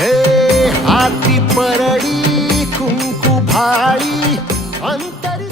हे हाती परडी कुंकुभाळी अंतरी